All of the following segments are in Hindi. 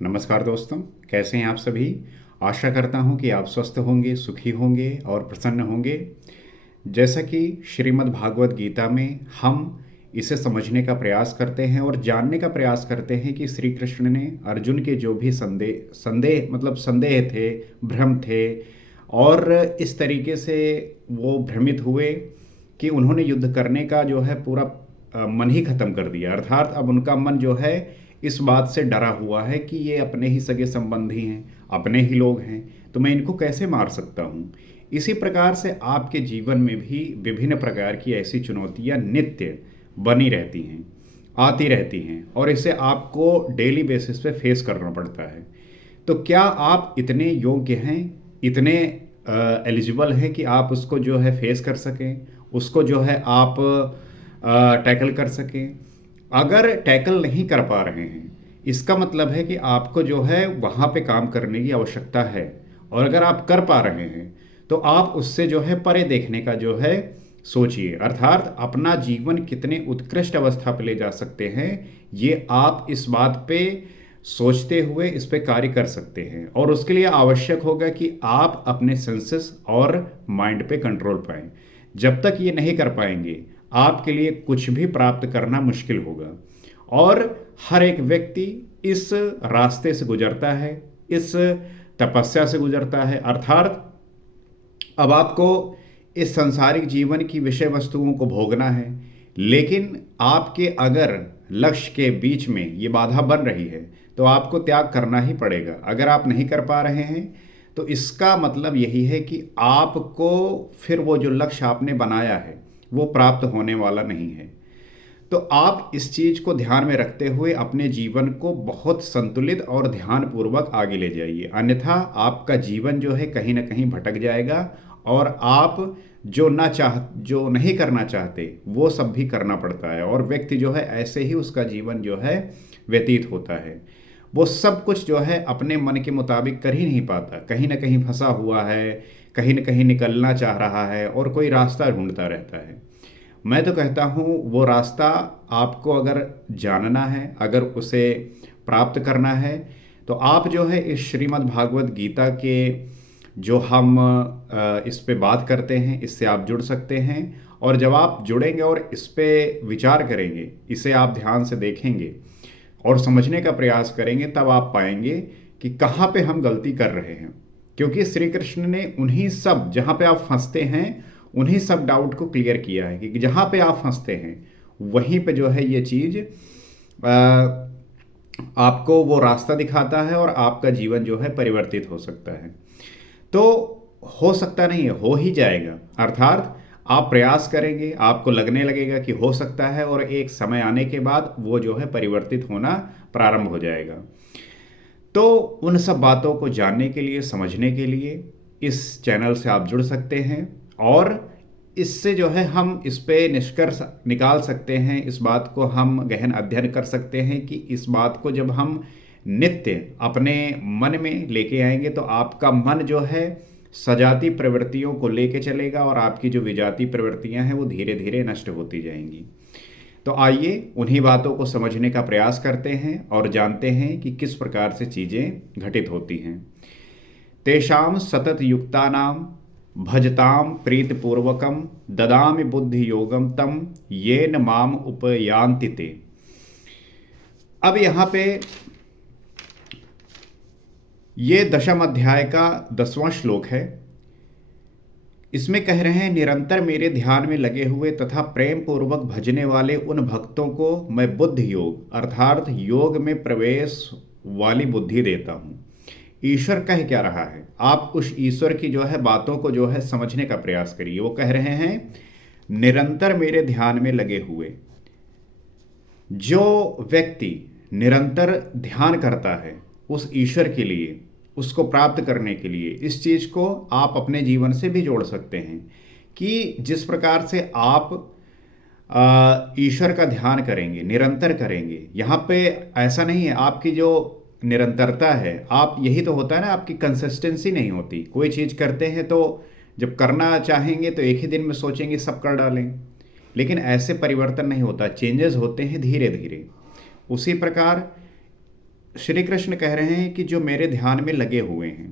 नमस्कार दोस्तों, कैसे हैं आप सभी। आशा करता हूं कि आप स्वस्थ होंगे, सुखी होंगे और प्रसन्न होंगे। जैसा कि श्रीमद् भागवत गीता में हम इसे समझने का प्रयास करते हैं और जानने का प्रयास करते हैं कि श्री कृष्ण ने अर्जुन के जो भी संदेह संदेह मतलब संदेह थे, भ्रम थे और इस तरीके से वो भ्रमित हुए कि उन्होंने युद्ध करने का जो है पूरा मन ही खत्म कर दिया। अर्थात अब उनका मन जो है इस बात से डरा हुआ है कि ये अपने ही सगे संबंधी हैं, अपने ही लोग हैं, तो मैं इनको कैसे मार सकता हूँ। इसी प्रकार से आपके जीवन में भी विभिन्न प्रकार की ऐसी चुनौतियाँ नित्य बनी रहती हैं, आती रहती हैं और इसे आपको डेली बेसिस पे फेस करना पड़ता है। तो क्या आप इतने योग्य हैं, इतने एलिजिबल हैं कि आप उसको जो है फेस कर सकें, उसको जो है आप टैकल कर सकें। अगर टैकल नहीं कर पा रहे हैं, इसका मतलब है कि आपको जो है वहाँ पे काम करने की आवश्यकता है। और अगर आप कर पा रहे हैं तो आप उससे जो है परे देखने का जो है सोचिए। अर्थात अपना जीवन कितने उत्कृष्ट अवस्था पे ले जा सकते हैं, ये आप इस बात पे सोचते हुए इस पे कार्य कर सकते हैं। और उसके लिए आवश्यक होगा कि आप अपने सेंसेस और माइंड पे कंट्रोल पाएं। जब तक ये नहीं कर पाएंगे, आपके लिए कुछ भी प्राप्त करना मुश्किल होगा। और हर एक व्यक्ति इस रास्ते से गुजरता है, इस तपस्या से गुजरता है। अर्थात अब आपको इस सांसारिक जीवन की विषय वस्तुओं को भोगना है, लेकिन आपके अगर लक्ष्य के बीच में ये बाधा बन रही है तो आपको त्याग करना ही पड़ेगा। अगर आप नहीं कर पा रहे हैं तो इसका मतलब यही है कि आपको फिर वो जो लक्ष्य आपने बनाया है वो प्राप्त होने वाला नहीं है। तो आप इस चीज़ को ध्यान में रखते हुए अपने जीवन को बहुत संतुलित और ध्यानपूर्वक आगे ले जाइए, अन्यथा आपका जीवन जो है कहीं ना कहीं भटक जाएगा और आप जो नहीं करना चाहते वो सब भी करना पड़ता है। और व्यक्ति जो है ऐसे ही उसका जीवन जो है व्यतीत होता है। वो सब कुछ जो है अपने मन के मुताबिक कर ही नहीं पाता, कहीं ना कहीं फंसा हुआ है, कहीं ना कहीं निकलना चाह रहा है और कोई रास्ता ढूंढता रहता है। मैं तो कहता हूँ वो रास्ता आपको अगर जानना है, अगर उसे प्राप्त करना है, तो आप जो है इस श्रीमद् भागवत गीता के जो हम इस पे बात करते हैं इससे आप जुड़ सकते हैं। और जब आप जुड़ेंगे और इस पे विचार करेंगे, इसे आप ध्यान से देखेंगे और समझने का प्रयास करेंगे, तब आप पाएंगे कि कहाँ पे हम गलती कर रहे हैं। क्योंकि श्री कृष्ण ने उन्हीं सब जहाँ पे आप फंसते हैं उन्हीं सब डाउट को क्लियर किया है कि जहाँ पे आप फंसते हैं वहीं पे जो है ये चीज़ आपको वो रास्ता दिखाता है और आपका जीवन जो है परिवर्तित हो सकता है। तो हो सकता नहीं है, हो ही जाएगा। अर्थात आप प्रयास करेंगे, आपको लगने लगेगा कि हो सकता है और एक समय आने के बाद वो जो है परिवर्तित होना प्रारंभ हो जाएगा। तो उन सब बातों को जानने के लिए, समझने के लिए इस चैनल से आप जुड़ सकते हैं और इससे जो है हम इस पे निष्कर्ष निकाल सकते हैं, इस बात को हम गहन अध्ययन कर सकते हैं कि इस बात को जब हम नित्य अपने मन में लेके आएंगे तो आपका मन जो है सजाती प्रवृत्तियों को लेके चलेगा और आपकी जो विजाती प्रवृत्तियां हैं वो धीरे धीरे नष्ट होती जाएंगी। तो आइए उन्हीं बातों को समझने का प्रयास करते हैं और जानते हैं कि किस प्रकार से चीज़ें घटित होती हैं। तेषां सतत युक्तानां भजताम प्रीतिपूर्वकम ददामि बुद्धि योगम तम येन माम उपयान्ति ते। अब यहाँ पे ये दशम अध्याय का 10वां श्लोक है। इसमें कह रहे हैं, निरंतर मेरे ध्यान में लगे हुए तथा प्रेम पूर्वक भजने वाले उन भक्तों को मैं बुद्धि योग अर्थात योग में प्रवेश वाली बुद्धि देता हूँ। ईश्वर कह क्या रहा है, आप उस ईश्वर की जो है बातों को जो है समझने का प्रयास करिए। वो कह रहे हैं, निरंतर मेरे ध्यान में लगे हुए। जो व्यक्ति निरंतर ध्यान करता है उस ईश्वर के लिए, उसको प्राप्त करने के लिए, इस चीज़ को आप अपने जीवन से भी जोड़ सकते हैं कि जिस प्रकार से आप ईश्वर का ध्यान करेंगे, निरंतर करेंगे। यहाँ पे ऐसा नहीं है आपकी जो निरंतरता है, आप यही तो होता है ना, आपकी कंसिस्टेंसी नहीं होती। कोई चीज़ करते हैं तो जब करना चाहेंगे तो एक ही दिन में सोचेंगे सब कर डालें, लेकिन ऐसे परिवर्तन नहीं होता, चेंजेस होते हैं धीरे धीरे। उसी प्रकार श्री कृष्ण कह रहे हैं कि जो मेरे ध्यान में लगे हुए हैं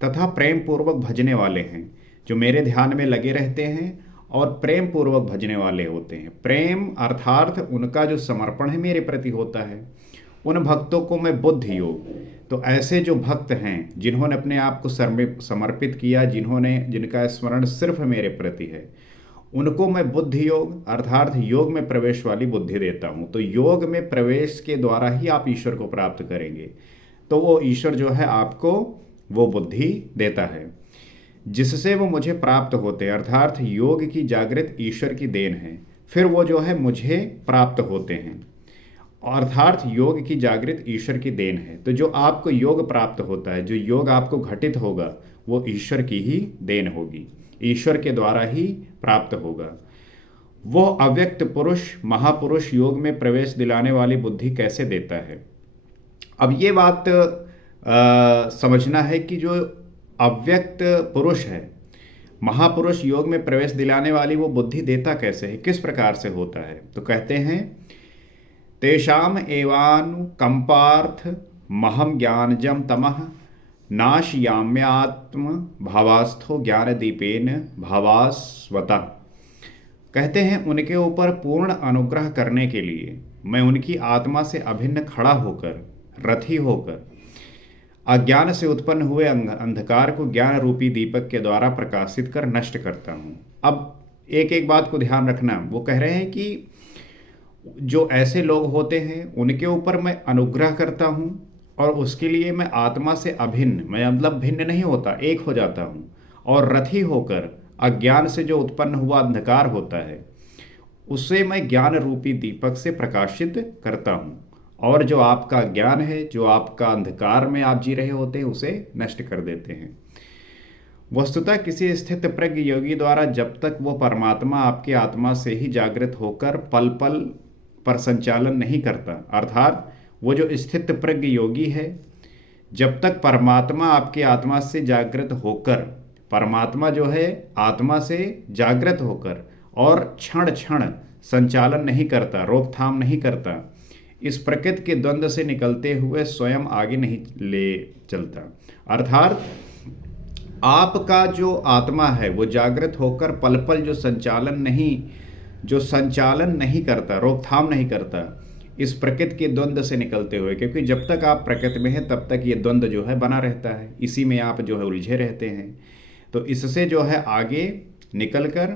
तथा प्रेम पूर्वक भजने वाले हैं, जो मेरे ध्यान में लगे रहते हैं और प्रेम पूर्वक भजने वाले होते हैं। प्रेम अर्थात उनका जो समर्पण है मेरे प्रति होता है, उन भक्तों को मैं बुद्धि योग, तो ऐसे जो भक्त हैं जिन्होंने अपने आप को समर्पित किया, जिनका स्मरण सिर्फ मेरे प्रति है, उनको मैं बुद्धि योग अर्थात योग में प्रवेश वाली बुद्धि देता हूँ। तो योग में प्रवेश के द्वारा ही आप ईश्वर को प्राप्त करेंगे। तो वो ईश्वर जो है आपको वो बुद्धि देता है जिससे वो मुझे प्राप्त होते हैं, अर्थात योग की जागृत ईश्वर की देन है। फिर वो जो है मुझे प्राप्त होते हैं, अर्थात योग की जागृत ईश्वर की देन है। तो जो आपको योग प्राप्त होता है, जो योग आपको घटित होगा, वो ईश्वर की ही देन होगी, ईश्वर के द्वारा ही प्राप्त होगा। वो अव्यक्त पुरुष महापुरुष योग में प्रवेश दिलाने वाली बुद्धि कैसे देता है। अब ये बात समझना है कि जो अव्यक्त पुरुष है, महापुरुष योग में प्रवेश दिलाने वाली वो बुद्धि देता कैसे है, किस प्रकार से होता है। तो कहते हैं तेषाम एवानुकंपार्थ महम ज्ञानजम तमः नाशयाम्यात्म भावास्थो ज्ञान दीपेन भावास्वता। कहते हैं उनके ऊपर पूर्ण अनुग्रह करने के लिए मैं उनकी आत्मा से अभिन्न खड़ा होकर, रथी होकर, अज्ञान से उत्पन्न हुए अंधकार को ज्ञान रूपी दीपक के द्वारा प्रकाशित कर नष्ट करता हूँ। अब एक एक बात को ध्यान रखना, वो कह रहे हैं कि जो ऐसे लोग होते हैं उनके ऊपर मैं अनुग्रह करता हूँ और उसके लिए मैं आत्मा से अभिन्न, मैं मतलब भिन्न नहीं होता, एक हो जाता हूँ, और रथी होकर अज्ञान से जो उत्पन्न हुआ अंधकार होता है उसे मैं ज्ञान रूपी दीपक से प्रकाशित करता हूँ, और जो आपका ज्ञान है, जो आपका अंधकार में आप जी रहे होते हैं, उसे नष्ट कर देते हैं। वस्तुतः किसी स्थित प्रज्ञ योगी द्वारा जब तक वो परमात्मा आपकी आत्मा से ही जागृत होकर पल पल पर संचालन नहीं करता, अर्थात वो जो स्थित प्रज्ञ योगी है, जब तक परमात्मा आपकी आत्मा से जागृत होकर, परमात्मा जो है आत्मा से जागृत होकर और क्षण क्षण संचालन नहीं करता, रोकथाम नहीं करता, इस प्रकृति के द्वंद्व से निकलते हुए स्वयं आगे नहीं ले चलता, अर्थात आपका जो आत्मा है वो जागृत होकर पल पल जो संचालन नहीं करता, रोकथाम नहीं करता, इस प्रकृति के द्वंद्व से निकलते हुए, क्योंकि जब तक आप प्रकृति में हैं तब तक ये द्वंद्व जो है बना रहता है, इसी में आप जो है उलझे रहते हैं। तो इससे जो है आगे निकलकर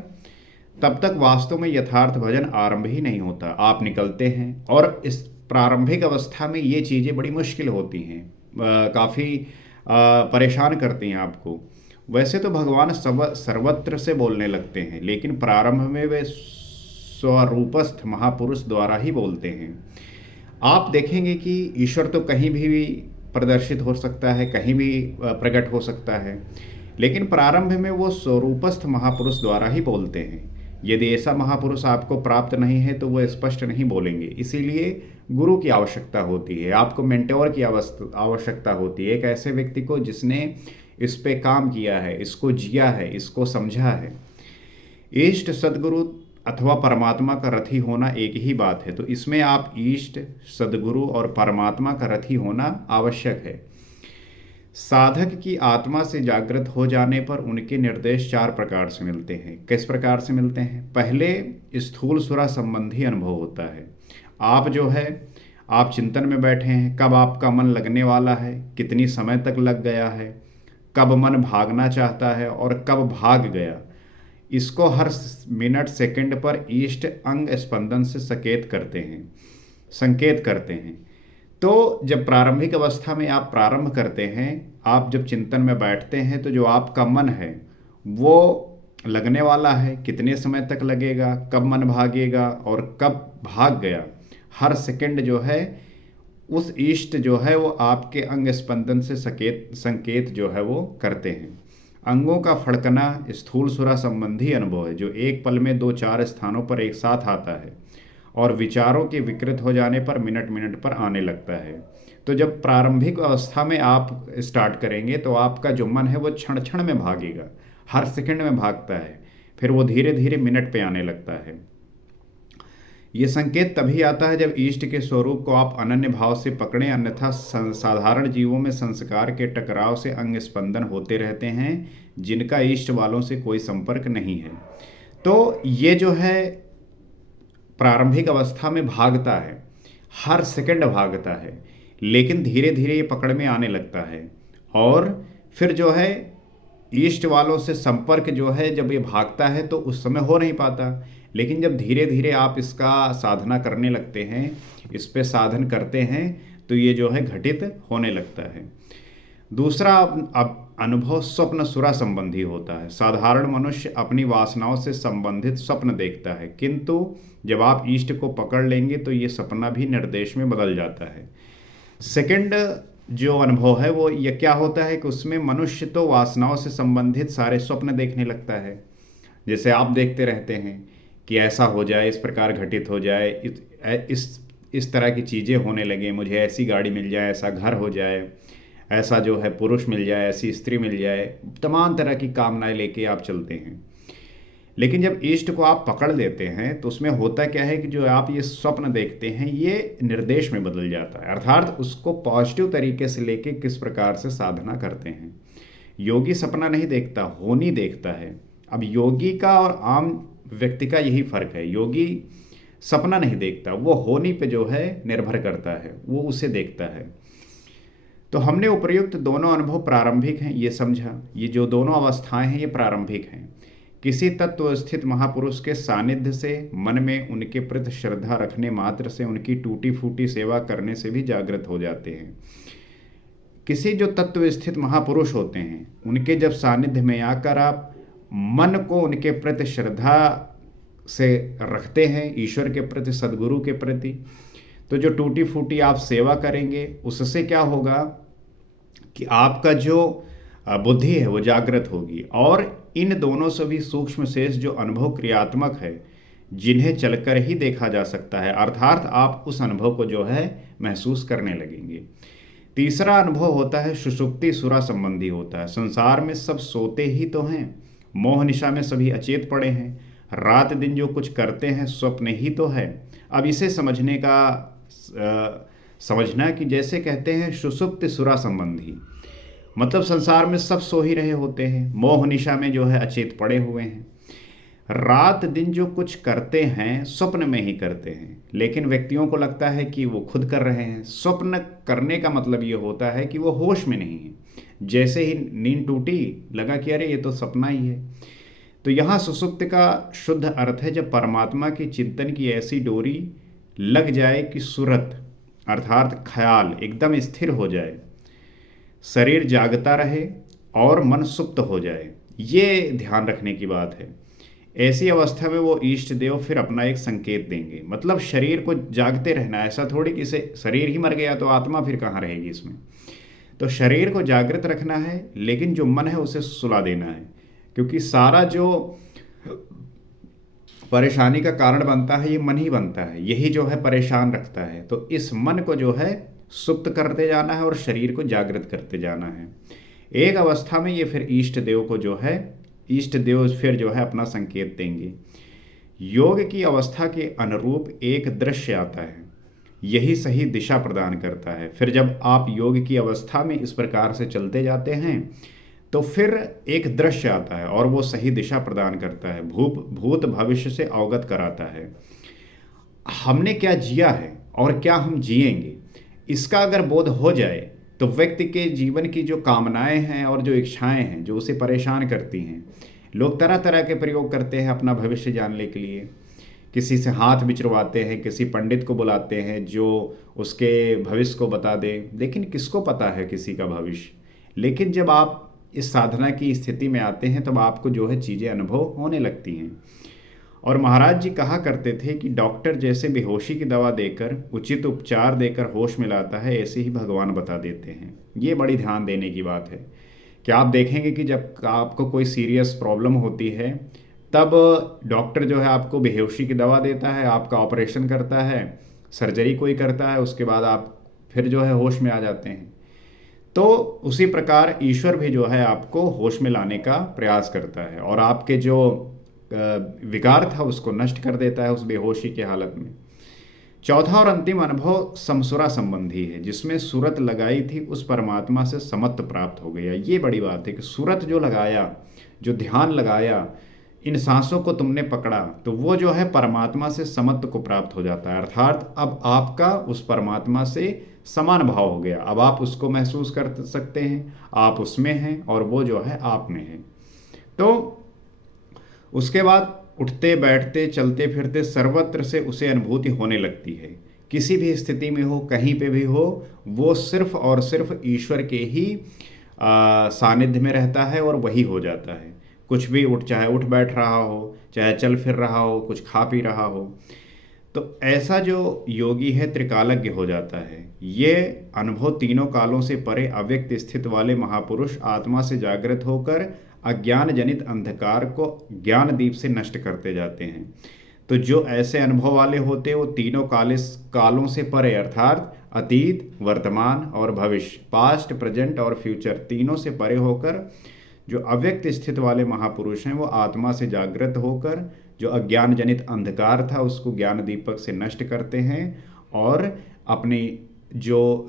तब तक वास्तव में यथार्थ भजन आरंभ ही नहीं होता। आप निकलते हैं और इस प्रारंभिक अवस्था में ये चीज़ें बड़ी मुश्किल होती हैं, काफ़ी परेशान करती हैं आपको। वैसे तो भगवान सर्वत्र से बोलने लगते हैं, लेकिन प्रारंभ में वे स्वरूपस्थ महापुरुष द्वारा ही बोलते हैं। आप देखेंगे कि ईश्वर तो कहीं भी प्रदर्शित हो सकता है, कहीं भी प्रकट हो सकता है, लेकिन प्रारंभ में वो स्वरूपस्थ महापुरुष द्वारा ही बोलते हैं। यदि ऐसा महापुरुष आपको प्राप्त नहीं है तो वो स्पष्ट नहीं बोलेंगे, इसीलिए गुरु की आवश्यकता होती है, आपको मेंटोर की आवश्यकता होती है, एक ऐसे व्यक्ति को जिसने इस पे काम किया है, इसको जिया है, इसको समझा है। इष्ट सदगुरु अथवा परमात्मा का रथी होना एक ही बात है, तो इसमें आप इष्ट सदगुरु और परमात्मा का रथी होना आवश्यक है। साधक की आत्मा से जागृत हो जाने पर उनके निर्देश 4 प्रकार से मिलते हैं। किस प्रकार से मिलते हैं? पहले स्थूल सुरा संबंधी अनुभव होता है। आप जो है आप चिंतन में बैठे हैं, कब आपका मन लगने वाला है, कितनी समय तक लग गया है, कब मन भागना चाहता है और कब भाग गया, इसको हर मिनट सेकंड पर ईष्ट अंग स्पंदन से संकेत करते हैं। तो जब प्रारंभिक अवस्था में आप प्रारंभ करते हैं, आप जब चिंतन में बैठते हैं, तो जो आपका मन है वो लगने वाला है, कितने समय तक लगेगा, कब मन भागेगा और कब भाग गया, हर सेकंड जो है उस इष्ट जो है वो आपके अंग स्पंदन से संकेत जो है वो करते हैं। अंगों का फड़कना स्थूल सुरा संबंधी अनुभव है, जो एक पल में 2-4 स्थानों पर एक साथ आता है और विचारों के विकृत हो जाने पर मिनट मिनट पर आने लगता है। तो जब प्रारंभिक अवस्था में आप स्टार्ट करेंगे तो आपका जो मन है वो क्षण क्षण में भागेगा, हर सेकंड में भागता है, फिर वो धीरे धीरे मिनट पे आने लगता है। ये संकेत तभी आता है जब इष्ट के स्वरूप को आप अनन्य भाव से पकड़ें, अन्यथा साधारण जीवों में संस्कार के टकराव से अंग स्पंदन होते रहते हैं जिनका इष्ट वालों से कोई संपर्क नहीं है। तो ये जो है प्रारंभिक अवस्था में भागता है, हर सेकंड भागता है, लेकिन धीरे धीरे ये पकड़ में आने लगता है और फिर जो है ईस्ट वालों से संपर्क जो है जब ये भागता है तो उस समय हो नहीं पाता, लेकिन जब धीरे धीरे आप इसका साधना करने लगते हैं, इस पे साधन करते हैं, तो ये जो है घटित होने लगता है। दूसरा अब अनुभव स्वप्न सुरा संबंधी होता है। साधारण मनुष्य अपनी वासनाओं से संबंधित स्वप्न देखता है, किंतु जब आप इष्ट को पकड़ लेंगे तो ये सपना भी निर्देश में बदल जाता है। सेकंड जो अनुभव है वो ये क्या होता है कि उसमें मनुष्य तो वासनाओं से संबंधित सारे स्वप्न देखने लगता है। जैसे आप देखते रहते हैं कि ऐसा हो जाए, इस प्रकार घटित हो जाए, इस तरह की चीज़ें होने लगे, मुझे ऐसी गाड़ी मिल जाए, ऐसा घर हो जाए, ऐसा जो है पुरुष मिल जाए, ऐसी स्त्री मिल जाए, तमाम तरह की कामनाएं लेके आप चलते हैं। लेकिन जब इष्ट को आप पकड़ लेते हैं तो उसमें होता क्या है कि जो आप ये स्वप्न देखते हैं ये निर्देश में बदल जाता है, अर्थात उसको पॉजिटिव तरीके से लेके किस प्रकार से साधना करते हैं। योगी सपना नहीं देखता, होनी देखता है। अब योगी का और आम व्यक्ति का यही फर्क है, योगी सपना नहीं देखता, वो होनी पे जो है निर्भर करता है, वो उसे देखता है। तो हमने उपर्युक्त दोनों अनुभव प्रारंभिक हैं ये समझा। ये जो दोनों अवस्थाएं हैं ये प्रारंभिक हैं। किसी तत्व स्थित महापुरुष के सानिध्य से मन में उनके प्रति श्रद्धा रखने मात्र से उनकी टूटी फूटी सेवा करने से भी जागृत हो जाते हैं। किसी जो तत्व स्थित महापुरुष होते हैं उनके जब सानिध्य में आकर आप मन को उनके प्रति श्रद्धा से रखते हैं, ईश्वर के प्रति, सदगुरु के प्रति, तो जो टूटी फूटी आप सेवा करेंगे उससे क्या होगा कि आपका जो बुद्धि है वो जागृत होगी और इन दोनों से भी सूक्ष्म शेष जो अनुभव क्रियात्मक है जिन्हें चलकर ही देखा जा सकता है, अर्थात आप उस अनुभव को जो है महसूस करने लगेंगे। तीसरा अनुभव होता है सुषुप्ति सुरा संबंधी होता है। संसार में सब सोते ही तो हैं, मोह निशा में सभी अचेत पड़े हैं, रात दिन जो कुछ करते हैं स्वप्न ही तो है। अब इसे समझना कि जैसे कहते हैं सुषुप्ति सुरा संबंधी, मतलब संसार में सब सो ही रहे होते हैं, मोह निशा में जो है अचेत पड़े हुए हैं, रात दिन जो कुछ करते हैं स्वप्न में ही करते हैं, लेकिन व्यक्तियों को लगता है कि वो खुद कर रहे हैं। स्वप्न करने का मतलब ये होता है कि वो होश में नहीं है, जैसे ही नींद टूटी लगा कि अरे ये तो सपना ही है। तो यहाँ सुसुप्त का शुद्ध अर्थ है जब परमात्मा की चिंतन की ऐसी डोरी लग जाए कि सुरत अर्थात ख्याल एकदम स्थिर हो जाए, शरीर जागता रहे और मन सुप्त हो जाए, ये ध्यान रखने की बात है। ऐसी अवस्था में वो इष्ट देव फिर अपना एक संकेत देंगे, मतलब शरीर को जागते रहना, ऐसा थोड़ी कि इसे शरीर ही मर गया तो आत्मा फिर कहाँ रहेगी इसमें। तो शरीर को जागृत रखना है, लेकिन जो मन है उसे सुला देना है, क्योंकि सारा जो परेशानी का कारण बनता है ये मन ही बनता है, यही जो है परेशान रखता है। तो इस मन को जो है सुप्त करते जाना है और शरीर को जागृत करते जाना है। एक अवस्था में ये फिर इष्ट देव को जो है, इष्ट देव फिर जो है अपना संकेत देंगे। योग की अवस्था के अनुरूप एक दृश्य आता है, यही सही दिशा प्रदान करता है। फिर जब आप योग की अवस्था में इस प्रकार से चलते जाते हैं तो फिर एक दृश्य आता है और वो सही दिशा प्रदान करता है, भूत भविष्य से अवगत कराता है। हमने क्या जिया है और क्या हम जिएंगे, इसका अगर बोध हो जाए तो व्यक्ति के जीवन की जो कामनाएं हैं और जो इच्छाएं हैं जो उसे परेशान करती हैं, लोग तरह तरह के प्रयोग करते हैं अपना भविष्य जानने के लिए। किसी से हाथ बिचरवाते हैं, किसी पंडित को बुलाते हैं जो उसके भविष्य को बता दे, लेकिन किसको पता है किसी का भविष्य। लेकिन जब आप इस साधना की स्थिति में आते हैं तब आपको जो है चीज़ें अनुभव होने लगती हैं। और महाराज जी कहा करते थे कि डॉक्टर जैसे बेहोशी की दवा देकर, उचित उपचार देकर होश में लाता है, ऐसे ही भगवान बता देते हैं। ये बड़ी ध्यान देने की बात है कि आप देखेंगे कि जब आपको कोई सीरियस प्रॉब्लम होती है तब डॉक्टर जो है आपको बेहोशी की दवा देता है, आपका ऑपरेशन करता है, सर्जरी कोई करता है, उसके बाद आप फिर जो है होश में आ जाते हैं। तो उसी प्रकार ईश्वर भी जो है आपको होश में लाने का प्रयास करता है और आपके जो विकार था उसको नष्ट कर देता है उस बेहोशी की हालत में। चौथा और अंतिम अनुभव समसुरा संबंधी है, जिसमें सूरत लगाई थी उस परमात्मा से समत्व प्राप्त हो गया। ये बड़ी बात है कि सूरत जो लगाया, जो ध्यान लगाया, इन सांसों को तुमने पकड़ा, तो वो जो है परमात्मा से समत्व को प्राप्त हो जाता है। अर्थात अब आपका उस परमात्मा से समान भाव हो गया। अब आप उसको महसूस कर सकते हैं, आप उसमें हैं और वो जो है आप में है। तो उसके बाद उठते बैठते चलते फिरते सर्वत्र से उसे अनुभूति होने लगती है। किसी भी स्थिति में हो, कहीं पे भी हो, वो सिर्फ और सिर्फ ईश्वर के ही सानिध्य में रहता है और वही हो जाता है। कुछ भी चाहे उठ बैठ रहा हो, चाहे चल फिर रहा हो, कुछ खा पी रहा हो, तो ऐसा जो योगी है त्रिकालज्ञ हो जाता है। ये अनुभव तीनों कालों से परे अव्यक्त स्थित वाले महापुरुष आत्मा से जागृत होकर अज्ञान जनित अंधकार को ज्ञान दीप से नष्ट करते जाते हैं। तो जो ऐसे अनुभव वाले होते हैं वो तीनों कालों से परे, अर्थात अतीत, वर्तमान और भविष्य, पास्ट, प्रेजेंट और फ्यूचर, तीनों से परे होकर जो अव्यक्त स्थित वाले महापुरुष हैं वो आत्मा से जागृत होकर जो अज्ञान जनित अंधकार था उसको ज्ञान दीपक से नष्ट करते हैं और अपनी जो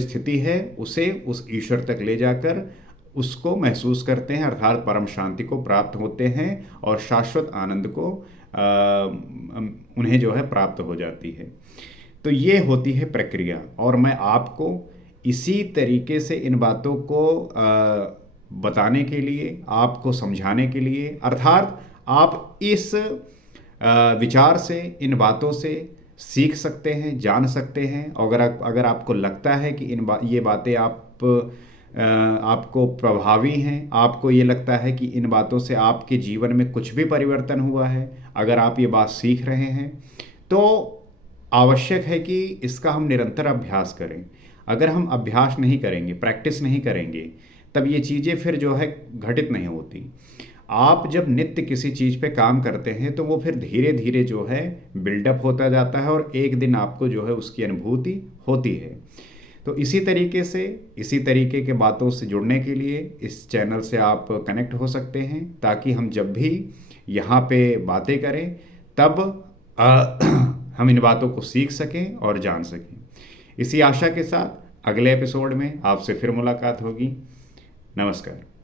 स्थिति है उसे उस ईश्वर तक ले जाकर उसको महसूस करते हैं, अर्थात परम शांति को प्राप्त होते हैं और शाश्वत आनंद को उन्हें जो है प्राप्त हो जाती है। तो ये होती है प्रक्रिया, और मैं आपको इसी तरीके से इन बातों को बताने के लिए, आपको समझाने के लिए, अर्थात आप इस विचार से, इन बातों से सीख सकते हैं, जान सकते हैं। अगर आपको लगता है कि ये बातें आपको प्रभावी हैं, आपको ये लगता है कि इन बातों से आपके जीवन में कुछ भी परिवर्तन हुआ है, अगर आप ये बात सीख रहे हैं, तो आवश्यक है कि इसका हम निरंतर अभ्यास करें। अगर हम अभ्यास नहीं करेंगे, प्रैक्टिस नहीं करेंगे, तब ये चीज़ें फिर जो है घटित नहीं होती। आप जब नित्य किसी चीज़ पे काम करते हैं तो वो फिर धीरे धीरे जो है बिल्डअप होता जाता है और एक दिन आपको जो है उसकी अनुभूति होती है। तो इसी तरीके के बातों से जुड़ने के लिए इस चैनल से आप कनेक्ट हो सकते हैं, ताकि हम जब भी यहाँ पे बातें करें तब हम इन बातों को सीख सकें और जान सकें। इसी आशा के साथ अगले एपिसोड में आपसे फिर मुलाकात होगी। नमस्कार।